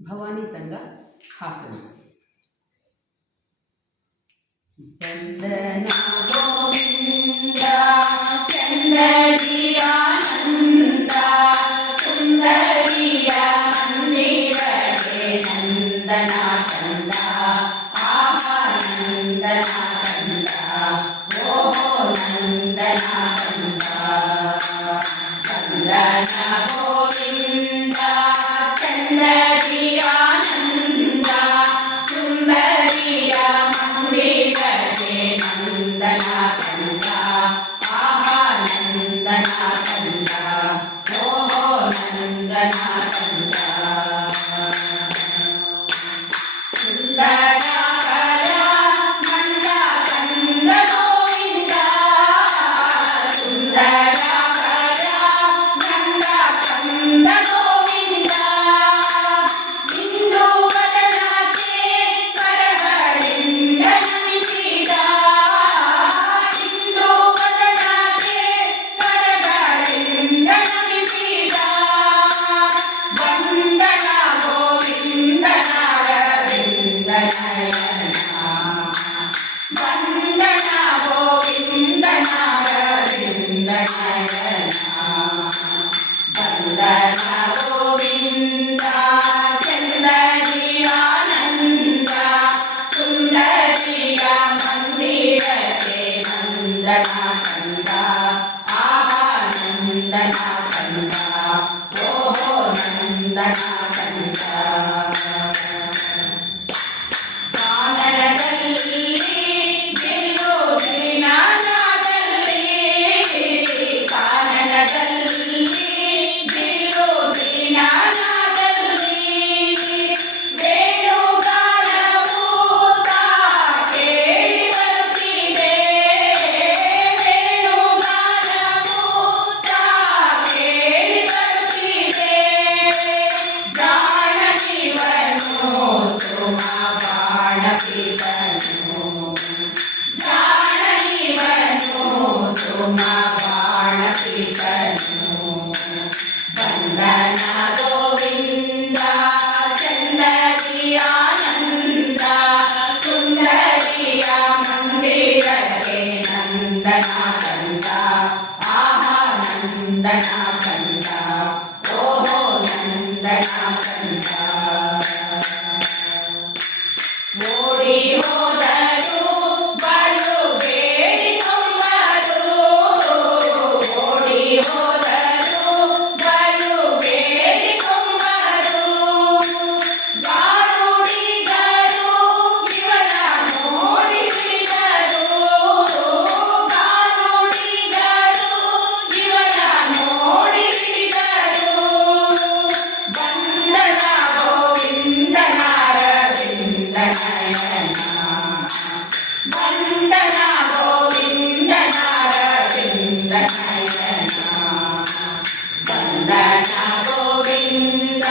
ಭವಾನಿ ಸಂಘ ಹಾಸನ. ವಂದನಾ ಗೋವಿಂದ ಚಂದರಿಯ ನಂದ ಸುಂದರಿಯ ಮಂದಿರಗೆ ನಂದನ ಕಂದ ಆಹಾ ನಂದನ ಕಂದ ಓಹೋ ನಂದನ ಕಂದ. ವಂದನಾ ಗೋವಿಂದ ಚಂದರಿಯ ನಂದ ಸುಂದರಿಯ ಮಂದಿರಗೆ ನಂದನ ಕಂದ ಆಹಾ ನಂದನ ಕಂದ ಓಹೋ ನಂದನ ಕಂದ. ಸುಂದರ ಕರ ಮಂಡ ಕಂದ ಗೋವಿಂದ ಸುಂದರ ಕರ ಮಂಡ ಕಂದ ಗೋವಿಂದ. ಇಂದು ವದನಕ್ಕೆ ಕರಗಳಿಂದ ನಮಿಸಿದ ಇಂದು ವದನಕ್ಕೆ ಕರಗಳಿಂದ ನಮಿಸಿದ. ವಂದನ ಗೋವಿಂದನ ರವಿಂದ ನಯನ ವಂದನ ಗೋವಿಂದನ ರವಿಂದ ನಯನ. ವಂದನ ಗೋವಿಂದ ಚಂದರಿಯ ನಂದ ಸುಂದರಿಯ ಮಂದಿರಕ್ಕೆ ನಂದನ ಕಂದ ಆಹಾ ನಂದನ ಕಂದ ಓಹೋ ನಂದನ ಕಂದ. ಕಾನನದಲ್ಲಿ ಬಿಲ್ಲು ಗಿರಿನಾಥದಲ್ಲಿ ಕಾನನದಲ್ಲಿ ಬಿಲ್ಲು ಗಿರಿನಾಥದಲ್ಲಿ ವೇಣುಗಾನವು ತಾ ಕೇಳಿ ಬರುತ್ತಿದೆ ವೇಣುಗಾನವು ತಾ ಕೇಳಿ ಬರುತ್ತಿದೆ. ಜಾಣನಿವನು ಸುಮ ಬಾಣಪಿತನು ಜಾಣನಿವನು ಸುಮ ಬಾಣಪಿತನು. ವಂದನ ಗೋವಿಂದ ಚಂದರಿಯ ನಂದ ಸುಂದರಿಯ ಮಂದಿರಕ್ಕೆ ನಂದನ ಕಂದ ಆಹಾ ನಂದನ ಕಂದ ಓಹೋ ನಂದನ ಕಂದ. ಓಡಿ ಹೋದರು ಬಲು ಬೇಡಿಕೊಂಬರು ಓಡಿ ಹೋದರು ಬಲು ಬೇಡಿಕೊಂಬರು. ಗಾರುಡಿಗರು ಇವನ ನೋಡಿ ಹಿಡಿದರು ಗಾರುಡಿಗರು ಇವನ ನೋಡಿ ಹಿಡಿದರು. ವಂದನ ಗೋವಿಂದನ ರವಿಂದ ನಯನ ವಂದನ ಗೋವಿಂದನ ರವಿಂದ ನಯನ. ವಂದನ ಗೋವಿಂದ